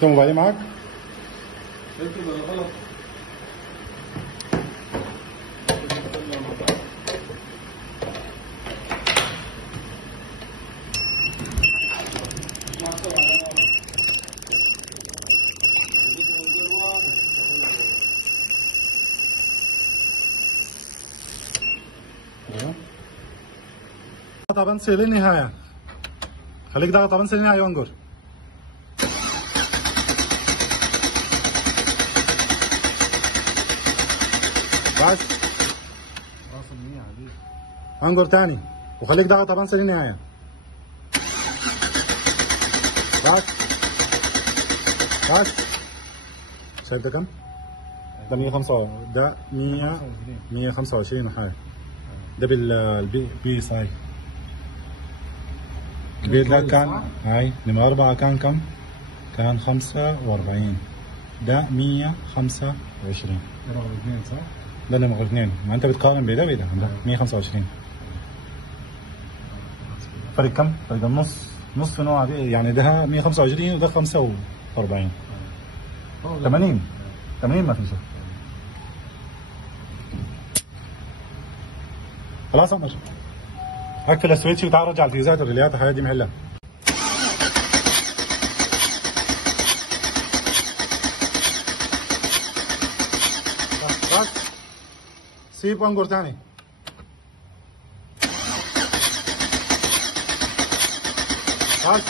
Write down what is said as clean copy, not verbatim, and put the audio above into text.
انت موبايلي معك؟ اكتب غلط. ضغط بنسى للنهاية، خليك ضغط بنسى للنهاية وانقر. بس انقر تاني وخليك ضغط بنسى للنهاية. بس شايف ده كم؟ ده 105 ده 125 وحاجة. ده بالبي ساي. البيت ده كان هاي نمرة 4 كان كم؟ كان 45. ده 125. ده رقم 2 صح؟ ده نمرة 2. ما انت بتقارن بده بده. ده 125. فرق كم؟ فرق نص نوع يعني ده 125 وده 45. 80 ما في شيء. خلاص عمر، اقفل السويتش وتعال رجع الفيوزات والريليات الحاجات دي محلها. بس سيب وانقر ثاني. بس